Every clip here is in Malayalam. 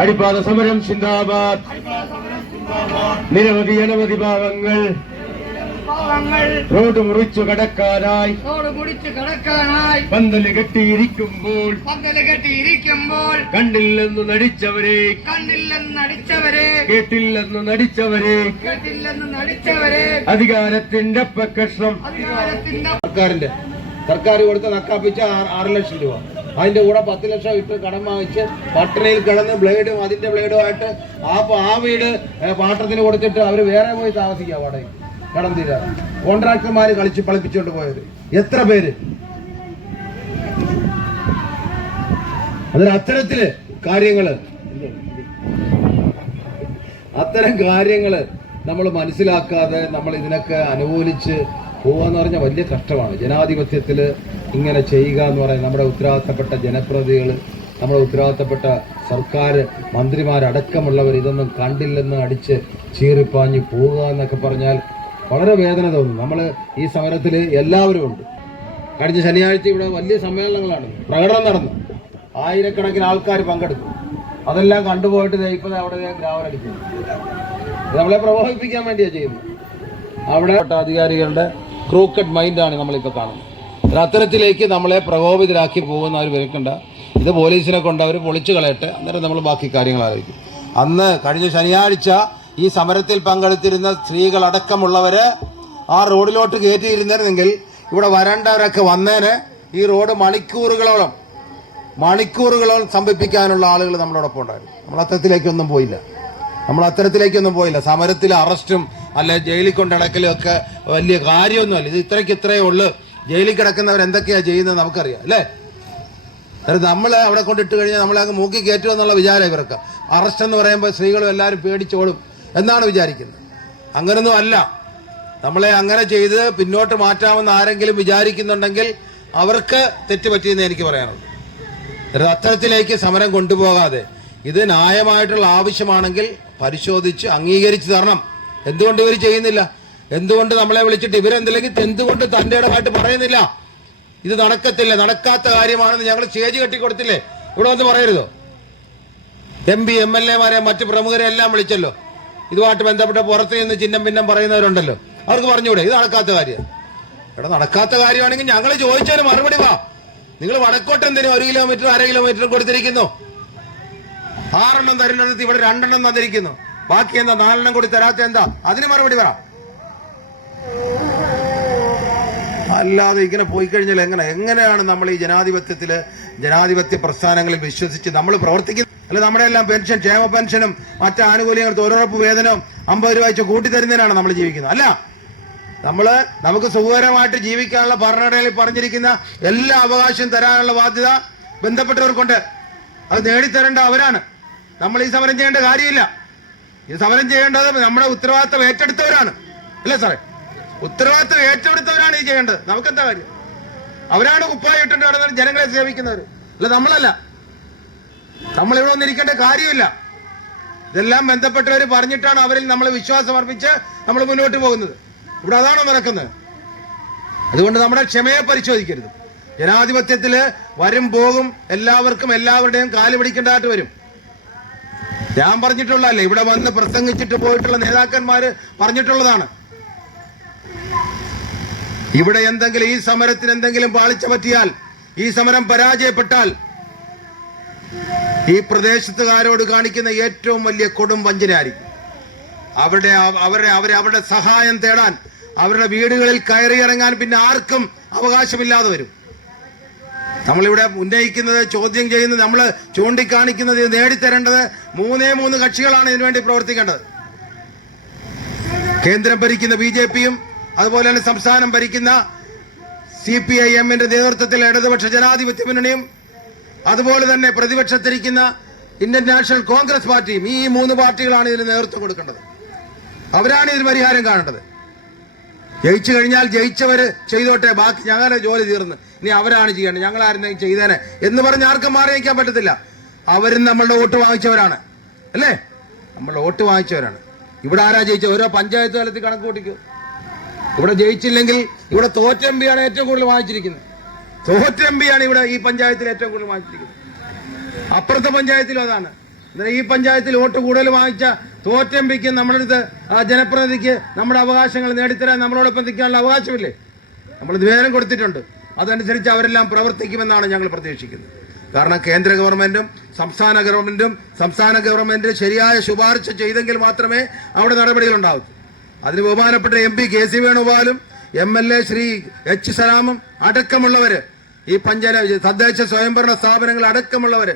അടിപ്പാത സമരം സിന്ദാബാദ്. നിരവധി അനവധി പാവങ്ങൾ റോഡ് മുറിച്ചു കടക്കാനായി പന്തല് കെട്ടിയിരിക്കുമ്പോൾ കണ്ടില്ലെന്നു നടിച്ചവരെ കേട്ടില്ലെന്നു നടിച്ചവരെ അധികാരത്തിന്റെ അപ്പക്കഷ്ണം സർക്കാർ കൊടുത്ത നക്കാപ്പിച്ച 6 ലക്ഷം രൂപ, അതിന്റെ കൂടെ 10 ലക്ഷം ഇട്ട് കടം വാങ്ങിച്ച് പട്ടണയിൽ കിടന്ന് ബ്ലേഡും അതിന്റെ ബ്ലേഡുമായിട്ട് ആ വീട് പാട്ടത്തിന് കൊടുത്തിട്ട് അവര് വേറെ പോയി താമസിക്കുക വാടക കടം തീരാ. കോൺട്രാക്ടർമാര് കളിപ്പിച്ചോണ്ട് പോയത് എത്ര പേര്. അതിന് അത്തരം കാര്യങ്ങള് നമ്മൾ മനസ്സിലാക്കാതെ നമ്മൾ ഇതിനൊക്കെ അനുകൂലിച്ച് പോവാന്ന് പറഞ്ഞാൽ വലിയ കഷ്ടമാണ്. ജനാധിപത്യത്തിൽ ഇങ്ങനെ ചെയ്യുക എന്ന് പറയുന്നത് നമ്മുടെ ഉത്തരവാദിത്തപ്പെട്ട ജനപ്രതിനിധികൾ, നമ്മുടെ ഉത്തരവാദിത്തപ്പെട്ട സർക്കാർ മന്ത്രിമാരടക്കമുള്ളവർ ഇതൊന്നും കണ്ടില്ലെന്ന് അടിച്ച് ചീറിപ്പാഞ്ഞ് പോവുക എന്നൊക്കെ പറഞ്ഞാൽ വളരെ വേദന തോന്നും. നമ്മൾ ഈ സമരത്തിൽ എല്ലാവരും ഉണ്ട്. കഴിഞ്ഞ ശനിയാഴ്ച ഇവിടെ വലിയ സമ്മേളനങ്ങളാണ്, പ്രകടനം നടന്നു, ആയിരക്കണക്കിന് ആൾക്കാർ പങ്കെടുത്തു. അതെല്ലാം കണ്ടുപോയിട്ട് ഇപ്പം അവിടെ ഗ്രാവലടിക്കുന്നു. നമ്മളെ പ്രബോധിപ്പിക്കാൻ വേണ്ടിയാണ് ചെയ്യുന്നത്. അവിടെ അധികാരികളുടെ ക്രൂക്കഡ് മൈൻഡാണ് നമ്മളിപ്പോൾ കാണുന്നത്. അത്തരത്തിലേക്ക് നമ്മളെ പ്രകോപിതരാക്കി പോകുന്നവർ വരക്കണ്ട. ഇത് പോലീസിനെ കൊണ്ട് അവർ പൊളിച്ചു കളയട്ടെ, അന്നേരം നമ്മൾ ബാക്കി കാര്യങ്ങൾ ആലോചിക്കും. അന്ന് കഴിഞ്ഞ ശനിയാഴ്ച ഈ സമരത്തിൽ പങ്കെടുത്തിരുന്ന സ്ത്രീകളടക്കമുള്ളവര് ആ റോഡിലോട്ട് കയറ്റിയിരുന്നെങ്കിൽ ഇവിടെ വരേണ്ടവരൊക്കെ വന്നേന്. ഈ റോഡ് മണിക്കൂറുകളോളം സ്തംഭിപ്പിക്കാനുള്ള ആളുകൾ നമ്മളോടൊപ്പം ഉണ്ടായിരുന്നു. നമ്മൾ അത്തരത്തിലേക്കൊന്നും പോയില്ല. സമരത്തിൽ അറസ്റ്റും അല്ലെ ജയിലിൽ കൊണ്ടടക്കലും ഒക്കെ വലിയ കാര്യമൊന്നുമല്ല. ഇത് ഇത്രയേ ഉള്ളു. ജയിലിൽ കിടക്കുന്നവർ എന്തൊക്കെയാ ചെയ്യുന്നത് നമുക്കറിയാം അല്ലേ. നമ്മൾ അവിടെ കൊണ്ടിട്ട് കഴിഞ്ഞാൽ നമ്മളെ അങ്ങ് മൂക്കി കയറ്റുമെന്നുള്ള വിചാരം ഇവർക്ക്. അറസ്റ്റ് എന്ന് പറയുമ്പോൾ സ്ത്രീകളും എല്ലാവരും പേടിച്ചോടും എന്നാണ് വിചാരിക്കുന്നത്. അങ്ങനൊന്നും അല്ല. നമ്മളെ അങ്ങനെ ചെയ്ത് പിന്നോട്ട് മാറ്റാമെന്ന് ആരെങ്കിലും വിചാരിക്കുന്നുണ്ടെങ്കിൽ അവർക്ക് തെറ്റുപറ്റിയെന്ന് എനിക്ക് പറയാനുള്ളൂ. അത്തരത്തിലേക്ക് സമരം കൊണ്ടുപോകാതെ ഇത് ന്യായമായിട്ടുള്ള ആവശ്യമാണെങ്കിൽ പരിശോധിച്ച് അംഗീകരിച്ച് തരണം. എന്തുകൊണ്ട് ഇവർ ചെയ്യുന്നില്ല? എന്തുകൊണ്ട് നമ്മളെ വിളിച്ചിട്ട് ഇവരെന്തില്ലെങ്കിൽ എന്തുകൊണ്ട് തന്റെ ഇടമായിട്ട് പറയുന്നില്ല? ഇത് നടക്കത്തില്ല, നടക്കാത്ത കാര്യമാണെന്ന് ഞങ്ങൾ സ്റ്റേജ് കെട്ടിക്കൊടുത്തില്ലേ? ഇവിടെ വന്ന് പറയരുതോ? MP MLA മാരെ മറ്റു പ്രമുഖരെ എല്ലാം വിളിച്ചല്ലോ. ഇതുമായിട്ട് ബന്ധപ്പെട്ട പുറത്ത് നിന്ന് ചിഹ്നം ഭിന്നം പറയുന്നവരുണ്ടല്ലോ. അവർക്ക് പറഞ്ഞുകൂടെ ഇത് നടക്കാത്ത കാര്യം? ഇവിടെ നടക്കാത്ത കാര്യമാണെങ്കിൽ ഞങ്ങൾ ചോദിച്ചതിന് മറുപടി വാ. നിങ്ങൾ വടക്കോട്ട് എന്തിനും 1 കിലോമീറ്റർ 1/2 കിലോമീറ്റർ കൊടുത്തിരിക്കുന്നു? 6 എണ്ണം തരുന്നിടത്ത് ഇവിടെ 2 എണ്ണം തന്നിരിക്കുന്നു. ബാക്കി എന്താ 4 എണ്ണം കൂടി തരാത്ത എന്താ? അതിന് മറുപടി പറ. അല്ലാതെ ഇങ്ങനെ പോയി കഴിഞ്ഞാൽ എങ്ങനെയാണ് നമ്മൾ ഈ ജനാധിപത്യ പ്രസ്ഥാനങ്ങളിൽ വിശ്വസിച്ച് നമ്മൾ പ്രവർത്തിക്കുന്നത്? അല്ല, നമ്മുടെ എല്ലാം പെൻഷൻ, ക്ഷേമ പെൻഷനും മറ്റ് ആനുകൂല്യങ്ങൾ, തൊഴിലുറപ്പ് വേതനവും 50 രൂപ വെച്ച് കൂട്ടിത്തരുന്നതിനാണ് നമ്മൾ ജീവിക്കുന്നത്. അല്ല, നമുക്ക് സുഖകരമായിട്ട് ജീവിക്കാനുള്ള ഭരണഘടനയിൽ പറഞ്ഞിരിക്കുന്ന എല്ലാ അവകാശവും തരാനുള്ള ബാധ്യത ബന്ധപ്പെട്ടവർക്കുണ്ട്. അത് നേടിത്തരേണ്ട അവരാണ്. നമ്മൾ ഈ സമരം ചെയ്യേണ്ട കാര്യമില്ല. ഈ സമരം ചെയ്യേണ്ടത് നമ്മുടെ ഉത്തരവാദിത്തം ഏറ്റെടുത്തവരാണ്. അല്ലേ സാറേ? ഉത്തരവാദിത്തം ഏറ്റെടുത്തവരാണ് ഈ ചെയ്യേണ്ടത്. നമുക്കെന്താ കാര്യം? അവരാണ് കുപ്പായി ഇട്ടിട്ട് നടന്ന ജനങ്ങളെ സേവിക്കുന്നവർ. അല്ല, നമ്മളല്ല. നമ്മളിവിടെ വന്നിരിക്കേണ്ട കാര്യമില്ല. ഇതെല്ലാം ബന്ധപ്പെട്ടവർ പറഞ്ഞിട്ടാണ് അവരിൽ നമ്മൾ വിശ്വാസം അർപ്പിച്ച് നമ്മൾ മുന്നോട്ട് പോകുന്നത്. ഇവിടെ അതാണോ നടക്കുന്നത്? അതുകൊണ്ട് നമ്മുടെ ക്ഷമയെ പരിശോധിക്കരുത്. ജനാധിപത്യത്തില് വരും പോകും എല്ലാവർക്കും എല്ലാവരുടെയും കാല് പിടിക്കേണ്ടതായിട്ട് വരും. ഞാൻ പറഞ്ഞിട്ടുള്ളതല്ലേ, ഇവിടെ വന്ന് പ്രസംഗിച്ചിട്ട് പോയിട്ടുള്ള നേതാക്കന്മാര് പറഞ്ഞിട്ടുള്ളതാണ്. ഇവിടെ ഈ സമരത്തിന് എന്തെങ്കിലും പാളിച്ച പറ്റിയാൽ, ഈ സമരം പരാജയപ്പെട്ടാൽ ഈ പ്രദേശത്തുകാരോട് കാണിക്കുന്ന ഏറ്റവും വലിയ കൊടും വഞ്ചനയായിരിക്കും. അവരുടെ സഹായം തേടാൻ, അവരുടെ വീടുകളിൽ കയറിയിറങ്ങാൻ പിന്നെ ആർക്കും അവകാശമില്ലാതെ വരും. നമ്മളിവിടെ ഉന്നയിക്കുന്നത്, ചോദ്യം ചെയ്യുന്നത്, നമ്മൾ ചൂണ്ടിക്കാണിക്കുന്നത്, ഇത് നേടിത്തരേണ്ടത് 3 കക്ഷികളാണ് ഇതിനുവേണ്ടി പ്രവർത്തിക്കേണ്ടത്. കേന്ദ്രം ഭരിക്കുന്ന BJPയും അതുപോലെ തന്നെ സംസ്ഥാനം ഭരിക്കുന്ന CPIM-ന്റെ നേതൃത്വത്തിൽ ഇടതുപക്ഷ ജനാധിപത്യ മുന്നണിയും അതുപോലെ തന്നെ പ്രതിപക്ഷത്തിരിക്കുന്ന ഇന്ത്യൻ നാഷണൽ കോൺഗ്രസ് പാർട്ടിയും, ഈ 3 പാർട്ടികളാണ് ഇതിന് നേതൃത്വം കൊടുക്കേണ്ടത്. അവരാണ് ഇതിന് പരിഹാരം കാണേണ്ടത്. ജയിച്ചു കഴിഞ്ഞാൽ ജയിച്ചവര് ചെയ്തോട്ടെ, ബാക്കി ഞങ്ങളുടെ ജോലി തീർന്ന്, ഇനി അവരാണ് ചെയ്യേണ്ടത്, ഞങ്ങൾ ആരെന്തെങ്കിലും ചെയ്തേനെ എന്ന് പറഞ്ഞ് ആർക്കും മാറി വയ്ക്കാൻ പറ്റത്തില്ല. അവരും നമ്മളുടെ വോട്ട് വാങ്ങിച്ചവരാണ്, അല്ലേ? നമ്മളുടെ വോട്ട് വാങ്ങിച്ചവരാണ്. ഇവിടെ ആരാ ജയിച്ചത്? ഓരോ പഞ്ചായത്ത് തലത്തിൽ കണക്ക് കൂട്ടിക്കും. ഇവിടെ ജയിച്ചില്ലെങ്കിൽ ഇവിടെ തോറ്റ MP-യാണ് ഏറ്റവും കൂടുതൽ വാങ്ങിച്ചിരിക്കുന്നത്. തോറ്റ MP-യാണ് ഇവിടെ ഈ പഞ്ചായത്തിൽ ഏറ്റവും കൂടുതൽ വാങ്ങിച്ചിരിക്കുന്നത്. അപ്പുറത്തെ പഞ്ചായത്തിലും അതാണ്. ഈ പഞ്ചായത്തിൽ വോട്ട് കൂടുതൽ വാങ്ങിച്ച തോറ്റെമ്പിക്ക് നമ്മളടുത്ത് ജനപ്രതിനിധിക്ക് നമ്മുടെ അവകാശങ്ങൾ നേടിത്തരാൻ നമ്മളോടൊപ്പം നിൽക്കാനുള്ള അവകാശമില്ലേ? നമ്മൾ നിവേദനം കൊടുത്തിട്ടുണ്ട്. അതനുസരിച്ച് അവരെല്ലാം പ്രവർത്തിക്കുമെന്നാണ് ഞങ്ങൾ പ്രതീക്ഷിക്കുന്നത്. കാരണം കേന്ദ്ര ഗവൺമെന്റും സംസ്ഥാന ഗവൺമെന്റ് ശരിയായ ശുപാർശ ചെയ്തെങ്കിൽ മാത്രമേ അവിടെ നടപടികൾ ഉണ്ടാവൂ. അതിന് ബഹുമാനപ്പെട്ട MP KC വേണുഗോപാലും MLA Shri H സലാമും അടക്കമുള്ളവര്, ഈ തദ്ദേശ സ്വയംഭരണ സ്ഥാപനങ്ങൾ അടക്കമുള്ളവര്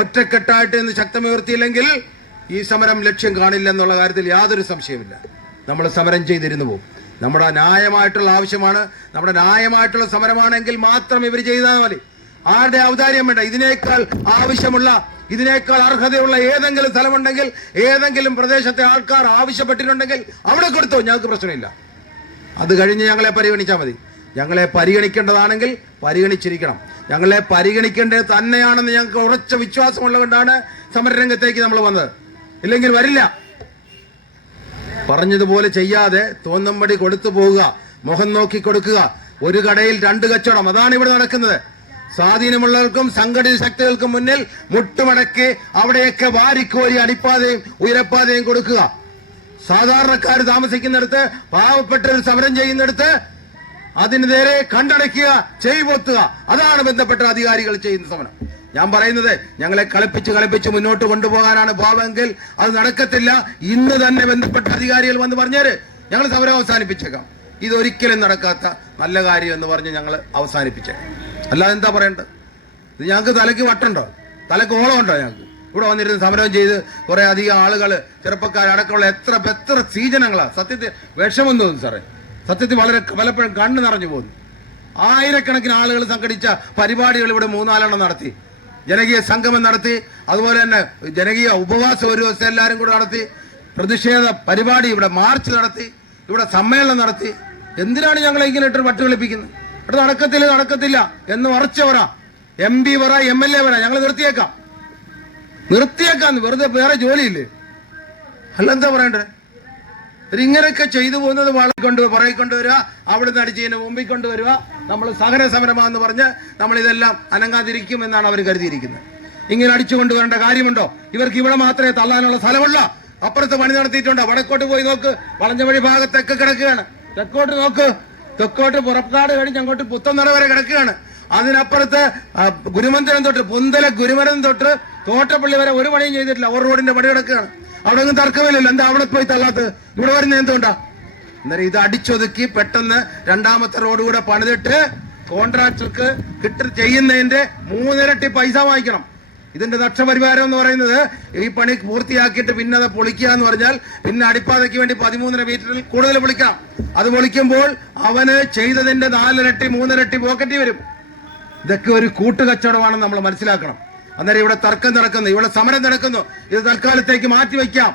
ഒറ്റക്കെട്ടായിട്ട് ഇന്ന് ശക്തമുയർത്തിയില്ലെങ്കിൽ ഈ സമരം ലക്ഷ്യം കാണില്ല എന്നുള്ള കാര്യത്തിൽ യാതൊരു സംശയമില്ല. നമ്മൾ സമരം ചെയ്തിരുന്നു പോകും. നമ്മുടെ ന്യായമായിട്ടുള്ള ആവശ്യമാണ്, നമ്മുടെ ന്യായമായിട്ടുള്ള സമരമാണെങ്കിൽ മാത്രം ഇവർ ചെയ്താൽ മതി. ആരുടെ ഔദാര്യം വേണ്ട. ഇതിനേക്കാൾ ആവശ്യമുള്ള, ഇതിനേക്കാൾ അർഹതയുള്ള ഏതെങ്കിലും സ്ഥലമുണ്ടെങ്കിൽ, ഏതെങ്കിലും പ്രദേശത്തെ ആൾക്കാർ ആവശ്യപ്പെട്ടിട്ടുണ്ടെങ്കിൽ അവിടെ കൊടുത്തോ, ഞങ്ങൾക്ക് പ്രശ്നമില്ല. അത് കഴിഞ്ഞ് ഞങ്ങളെ പരിഗണിച്ചാൽ മതി. ഞങ്ങളെ പരിഗണിക്കേണ്ടതാണെങ്കിൽ പരിഗണിച്ചിരിക്കണം. ഞങ്ങളെ പരിഗണിക്കേണ്ടത് തന്നെയാണെന്ന് ഞങ്ങൾക്ക് ഉറച്ച വിശ്വാസമുള്ളതുകൊണ്ടാണ് സമരരംഗത്തേക്ക് നമ്മൾ വന്നത്. ഇല്ലെങ്കിൽ വരില്ല. പറഞ്ഞതുപോലെ ചെയ്യാതെ തോന്നുംപടി കൊടുത്തു പോവുക, മുഖം നോക്കി കൊടുക്കുക, ഒരു കടയിൽ 2 കച്ചവടം, അതാണ് ഇവിടെ നടക്കുന്നത്. സ്വാധീനമുള്ളവർക്കും സംഘടിത ശക്തികൾക്കും മുന്നിൽ മുട്ടുമടക്കി അവിടെയൊക്കെ വാരിക്കോരി അടിപ്പാതയും ഉയരപ്പാതയും കൊടുക്കുക. സാധാരണക്കാർ താമസിക്കുന്നിടത്ത്, പാവപ്പെട്ടവർ സമരം ചെയ്യുന്നിടത്ത് അതിന് നേരെ കണ്ടടയ്ക്കുക, ചെയ്പൊത്തുക. അതാണ് ബന്ധപ്പെട്ട അധികാരികൾ ചെയ്യുന്ന സമരം. ഞാൻ പറയുന്നത്, ഞങ്ങളെ കളിപ്പിച്ച് മുന്നോട്ട് കൊണ്ടുപോകാനാണ് ഭാവമെങ്കിൽ അത് നടക്കത്തില്ല. ഇന്ന് തന്നെ ബന്ധപ്പെട്ട അധികാരികൾ വന്ന് പറഞ്ഞേര്, ഞങ്ങൾ സമരം അവസാനിപ്പിച്ചേക്കാം. ഇതൊരിക്കലും നടക്കാത്ത നല്ല കാര്യം എന്ന് പറഞ്ഞ് ഞങ്ങൾ അവസാനിപ്പിച്ചേക്കാം. അല്ലാതെ എന്താ പറയേണ്ടത്? ഇത് ഞങ്ങൾക്ക് തലയ്ക്ക് വട്ടുണ്ടോ? തലയ്ക്ക് ഓളമുണ്ടോ? ഞങ്ങൾക്ക് ഇവിടെ വന്നിരുന്ന് സമരം ചെയ്ത് കുറെ അധികം ആളുകൾ, ചെറുപ്പക്കാരടക്കമുള്ള എത്ര സീജനങ്ങളാ. സത്യത്തിൽ വിഷമം തോന്നുന്നു സാറേ. സത്യത്തിൽ വളരെ പലപ്പോഴും കണ്ണ് നിറഞ്ഞു പോകുന്നു. ആയിരക്കണക്കിന് ആളുകൾ സംഘടിച്ച പരിപാടികൾ ഇവിടെ 3-4 നടത്തി. ജനകീയ സംഗമം നടത്തി, അതുപോലെ തന്നെ ജനകീയ ഉപവാസം ഒരു ദിവസം എല്ലാവരും കൂടെ നടത്തി, പ്രതിഷേധ പരിപാടി ഇവിടെ മാർച്ച് നടത്തി, ഇവിടെ സമ്മേളനം നടത്തി. എന്തിനാണ് ഞങ്ങളെ ഇങ്ങനെ ഇട്ട് വട്ടുകളിപ്പിക്കുന്നത്? ഇവിടെ നടക്കത്തില്ല എന്ന് ഉറച്ച പറ, MP പറ, MLA പറ, ഞങ്ങൾ നിർത്തിയേക്കാം. വെറുതെ വേറെ ജോലിയില്ലേ? അല്ലെന്താ പറയണ്ടേ? ഇങ്ങനെയൊക്കെ ചെയ്തു പോകുന്നത് പുറകെ കൊണ്ടുവരിക, അവിടുന്ന് അടിച്ചതിന് മുമ്പിൽ കൊണ്ടുവരിക, നമ്മൾ സഹന സമരമാണെന്ന് പറഞ്ഞ് നമ്മൾ ഇതെല്ലാം അനങ്ങാതിരിക്കും എന്നാണ് അവർ കരുതിയിരിക്കുന്നത്. ഇങ്ങനെ അടിച്ചു കൊണ്ടുവരേണ്ട കാര്യമുണ്ടോ? ഇവർക്ക് ഇവിടെ മാത്രമേ തള്ളാനുള്ള സ്ഥലമുള്ള. അപ്പുറത്ത് പണി നടത്തിയിട്ടുണ്ട്. വടക്കോട്ട് പോയി നോക്ക്, വളഞ്ഞവഴി ഭാഗത്തൊക്കെ കിടക്കുകയാണ്. തെക്കോട്ട് നോക്ക്, തെക്കോട്ട് പുറപ്പാട് കഴിഞ്ഞ് അങ്ങോട്ട് പുത്തനട വരെ കിടക്കുകയാണ്. അതിനപ്പുറത്ത് ഗുരുമന്ദിരം തൊട്ട് പുന്തല ഗുരുമരം തൊട്ട് തോട്ടപ്പള്ളി വരെ ഒരു പണിയും ചെയ്തിട്ടില്ല. ഒരു റോഡിന്റെ പണി കിടക്കുകയാണ്. അവിടെ ഒന്നും തർക്കമില്ലല്ലോ. എന്താ അവിടെ പോയി തള്ളാത്തത്? ഇവിടെ വരുന്നത് എന്തുകൊണ്ടാ? അന്നേരം ഇത് അടിച്ചൊതുക്കി പെട്ടെന്ന് 2ാമത്തെ റോഡ് കൂടെ പണിതിട്ട് കോൺട്രാക്ടർക്ക് ചെയ്യുന്നതിന്റെ 3 ഇരട്ടി പൈസ വാങ്ങിക്കണം. ഇതിന്റെ നഷ്ടപരിഹാരം എന്ന് പറയുന്നത് ഈ പണി പൂർത്തിയാക്കിയിട്ട് പിന്നെ അത് പൊളിക്കുക എന്ന് പറഞ്ഞാൽ പിന്നെ അടിപ്പാതയ്ക്ക് വേണ്ടി 13 മീറ്ററിൽ കൂടുതൽ പൊളിക്കണം. അത് പൊളിക്കുമ്പോൾ അവന് ചെയ്തതിന്റെ 4 ഇരട്ടി 3 ഇരട്ടി പോക്കറ്റി വരും. ഇതൊക്കെ ഒരു കൂട്ടുകച്ചവടമാണെന്ന് നമ്മൾ മനസ്സിലാക്കണം. അന്നേരം ഇവിടെ തർക്കം നടക്കുന്നു, ഇവിടെ സമരം നടക്കുന്നു. ഇത് തൽക്കാലത്തേക്ക് മാറ്റിവെക്കാം,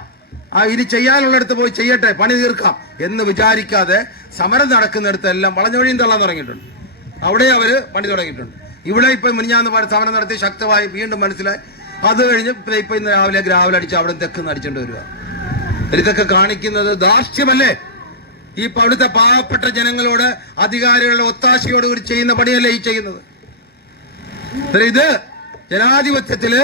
ഇനി ചെയ്യാനുള്ളിടത്ത് പോയി ചെയ്യട്ടെ, പണി തീർക്കാം എന്ന് വിചാരിക്കാതെ സമരം നടക്കുന്നിടത്ത് എല്ലാം വളഞ്ഞൊഴിയും തള്ളാൻ തുടങ്ങിയിട്ടുണ്ട്. അവിടെ അവര് പണി തുടങ്ങിയിട്ടുണ്ട്. ഇവിടെ ഇപ്പൊ മിനിഞ്ഞാന്ന് സമരം നടത്തി ശക്തമായി വീണ്ടും മനസ്സിലായി. അത് കഴിഞ്ഞ് ഇപ്പൊ ഇന്ന് രാവിലെ ഗ്രാവൽ അടിച്ച് അവിടെ തെക്കുന്ന് അടിച്ചോണ്ട് വരിക. ഇതൊക്കെ കാണിക്കുന്നത് ധാർഷ്ട്യമല്ലേ? ഈ അവിടുത്തെ പാവപ്പെട്ട ജനങ്ങളോട് അധികാരികളുടെ ഒത്താശയോടുകൂടി ചെയ്യുന്ന പണിയല്ലേ ഈ ചെയ്യുന്നത്? ഇത് ജനാധിപത്യത്തില്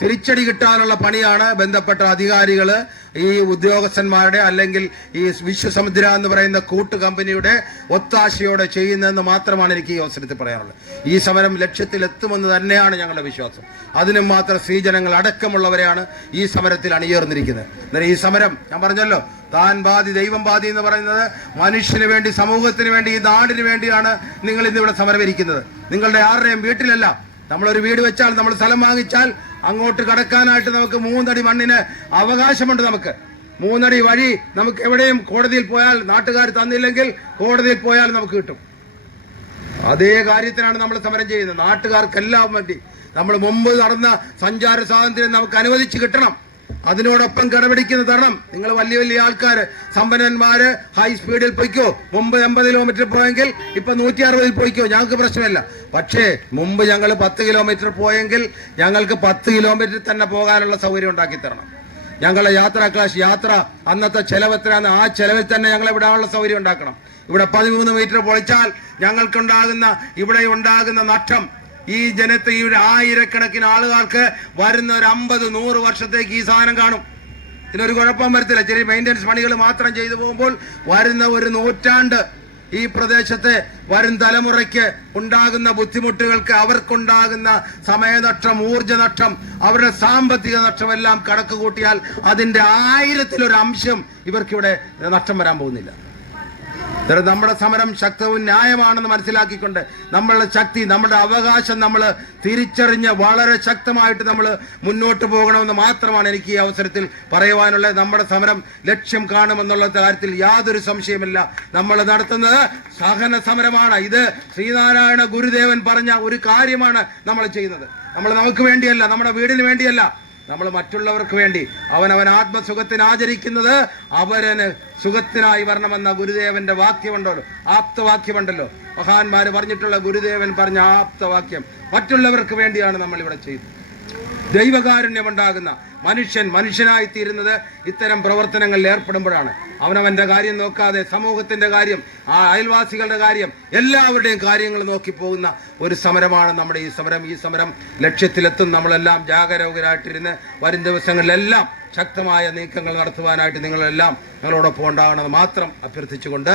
തിരിച്ചടി കിട്ടാനുള്ള പണിയാണ് ബന്ധപ്പെട്ട അധികാരികള്, ഈ ഉദ്യോഗസ്ഥന്മാരുടെ അല്ലെങ്കിൽ ഈ വിശ്വസമുദ്ര എന്ന് പറയുന്ന കൂട്ടു കമ്പനിയുടെ ഒത്താശയോടെ ചെയ്യുന്നതെന്ന് മാത്രമാണ് എനിക്ക് ഈ അവസരത്തിൽ പറയാനുള്ളത്. ഈ സമരം ലക്ഷ്യത്തിലെത്തുമെന്ന് തന്നെയാണ് ഞങ്ങളുടെ വിശ്വാസം. അതിനും മാത്രം സ്ത്രീജനങ്ങൾ അടക്കമുള്ളവരെയാണ് ഈ സമരത്തിൽ അണിയേർന്നിരിക്കുന്നത്. എന്നാൽ ഈ സമരം ഞാൻ പറഞ്ഞല്ലോ, താൻ ബാധി ദൈവം ബാധി എന്ന് പറയുന്നത് മനുഷ്യന് വേണ്ടി, സമൂഹത്തിന് വേണ്ടി, ഈ നാടിന് വേണ്ടിയാണ് നിങ്ങൾ ഇന്നിവിടെ സമരം ഇരിക്കുന്നത്. നിങ്ങളുടെ ആരുടെയും വീട്ടിലല്ല. നമ്മളൊരു വീട് വെച്ചാൽ, നമ്മൾ സ്ഥലം വാങ്ങിച്ചാൽ അങ്ങോട്ട് കടക്കാനായിട്ട് നമുക്ക് 3 അടി മണ്ണിന് അവകാശമുണ്ട്. നമുക്ക് 3 അടി വഴി നമുക്ക് എവിടെയും കോടതിയിൽ പോയാൽ, നാട്ടുകാർ തന്നില്ലെങ്കിൽ കോടതിയിൽ പോയാൽ നമുക്ക് കിട്ടും. അതേ കാര്യത്തിനാണ് നമ്മൾ സമരം ചെയ്യുന്നത്. നാട്ടുകാർക്കെല്ലാം വേണ്ടി നമ്മൾ മുമ്പ് നടന്ന സഞ്ചാര സ്വാതന്ത്ര്യം നമുക്ക് അനുവദിച്ച് കിട്ടണം. അതിനോടൊപ്പം കടപിടിക്കുന്ന തരണം. നിങ്ങൾ വലിയ വലിയ ആൾക്കാര്, സമ്പന്നന്മാര് ഹൈ സ്പീഡിൽ പോയിക്കോ. മുമ്പ് 80 കിലോമീറ്റർ പോയെങ്കിൽ ഇപ്പൊ 160 പോയിക്കോ, ഞങ്ങൾക്ക് പ്രശ്നമില്ല. പക്ഷേ മുമ്പ് ഞങ്ങൾ 10 കിലോമീറ്റർ പോയെങ്കിൽ ഞങ്ങൾക്ക് 10 കിലോമീറ്റർ തന്നെ പോകാനുള്ള സൗകര്യം ഉണ്ടാക്കി തരണം. ഞങ്ങളുടെ യാത്ര അന്നത്തെ ചെലവെത്രയാണ്, ആ ചെലവിൽ തന്നെ ഞങ്ങളെ വിടാനുള്ള സൗകര്യം ഉണ്ടാക്കണം. ഇവിടെ 13 മീറ്റർ പൊളിച്ചാൽ ഇവിടെ ഉണ്ടാകുന്ന നഷ്ടം ഈ ജനത്തെ ഈ 1000കണക്കിന് ആളുകൾക്ക് വരുന്ന ഒരു 50-100 വർഷത്തേക്ക് ഈ സാധനം കാണും. ഇതിനൊരു കുഴപ്പം വരത്തില്ല. ചെറിയ മെയിൻ്റനൻസ് പണികൾ മാത്രം ചെയ്തു പോകുമ്പോൾ വരുന്ന ഒരു നൂറ്റാണ്ട് ഈ പ്രദേശത്തെ വരും തലമുറയ്ക്ക് ഉണ്ടാകുന്ന ബുദ്ധിമുട്ടുകൾക്ക്, അവർക്കുണ്ടാകുന്ന സമയനഷ്ടം, ഊർജ്ജനഷ്ടം, അവരുടെ സാമ്പത്തിക നഷ്ടമെല്ലാം കണക്ക് കൂട്ടിയാൽ അതിന്റെ 1000-ൽ1 അംശം ഇവർക്കിവിടെ നഷ്ടം വരാൻ പോകുന്നില്ല. നമ്മുടെ സമരം ശക്തവും ന്യായമാണെന്ന് മനസ്സിലാക്കിക്കൊണ്ട് നമ്മളുടെ ശക്തി, നമ്മുടെ അവകാശം നമ്മൾ തിരിച്ചറിഞ്ഞ് വളരെ ശക്തമായിട്ട് നമ്മൾ മുന്നോട്ട് പോകണമെന്ന് മാത്രമാണ് എനിക്ക് ഈ അവസരത്തിൽ പറയുവാനുള്ളത്. നമ്മുടെ സമരം ലക്ഷ്യം കാണുമെന്നുള്ള കാര്യത്തിൽ യാതൊരു സംശയമില്ല. നമ്മൾ നടത്തുന്നത് സഹന സമരമാണ്. ഇത് ശ്രീനാരായണ ഗുരുദേവൻ പറഞ്ഞ ഒരു കാര്യമാണ് നമ്മൾ ചെയ്യുന്നത്. നമ്മൾ നമുക്ക് വേണ്ടിയല്ല, നമ്മുടെ വീടിന് വേണ്ടിയല്ല, നമ്മൾ മറ്റുള്ളവർക്ക് വേണ്ടി. അവനവൻ ആത്മസുഖത്തിന് ആചരിക്കുന്നത് അവരന് സുഖത്തിനായി വരണമെന്ന ഗുരുദേവന്റെ വാക്യമുണ്ടല്ലോ, ആപ്തവാക്യമുണ്ടല്ലോ. മഹാന്മാര് പറഞ്ഞിട്ടുള്ള ഗുരുദേവൻ പറഞ്ഞ ആപ്തവാക്യം മറ്റുള്ളവർക്ക് വേണ്ടിയാണ് നമ്മൾ ഇവിടെ ചെയ്യുന്നത്. ദൈവകാരുണ്യമുണ്ടാകുന്ന മനുഷ്യനായിത്തീരുന്നത് ഇത്തരം പ്രവർത്തനങ്ങളിൽ ഏർപ്പെടുമ്പോഴാണ്. അവനവന്റെ കാര്യം നോക്കാതെ സമൂഹത്തിന്റെ കാര്യം, ആ അയൽവാസികളുടെ കാര്യം, എല്ലാവരുടെയും കാര്യങ്ങൾ നോക്കി പോകുന്ന ഒരു സമരമാണ് നമ്മുടെ ഈ സമരം. ഈ സമരം ലക്ഷ്യത്തിലെത്തും. നമ്മളെല്ലാം ജാഗരൂകരായിട്ടിരുന്ന് വരും ദിവസങ്ങളിലെല്ലാം ശക്തമായ നീക്കങ്ങൾ നടത്തുവാനായിട്ട് നിങ്ങളെല്ലാം ഞങ്ങളോടൊപ്പം ഉണ്ടാകണമെന്ന് മാത്രം അഭ്യർത്ഥിച്ചുകൊണ്ട്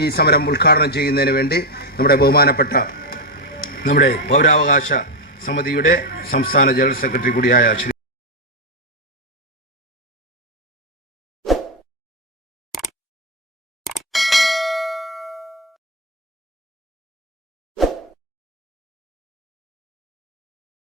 ഈ സമരം ഉദ്ഘാടനം ചെയ്യുന്നതിന് വേണ്ടി നമ്മുടെ ബഹുമാനപ്പെട്ട നമ്മുടെ പൗരാവകാശ സമിതിയുടെ സംസ്ഥാന ജനറൽ സെക്രട്ടറി കൂടിയായ ശ്രീ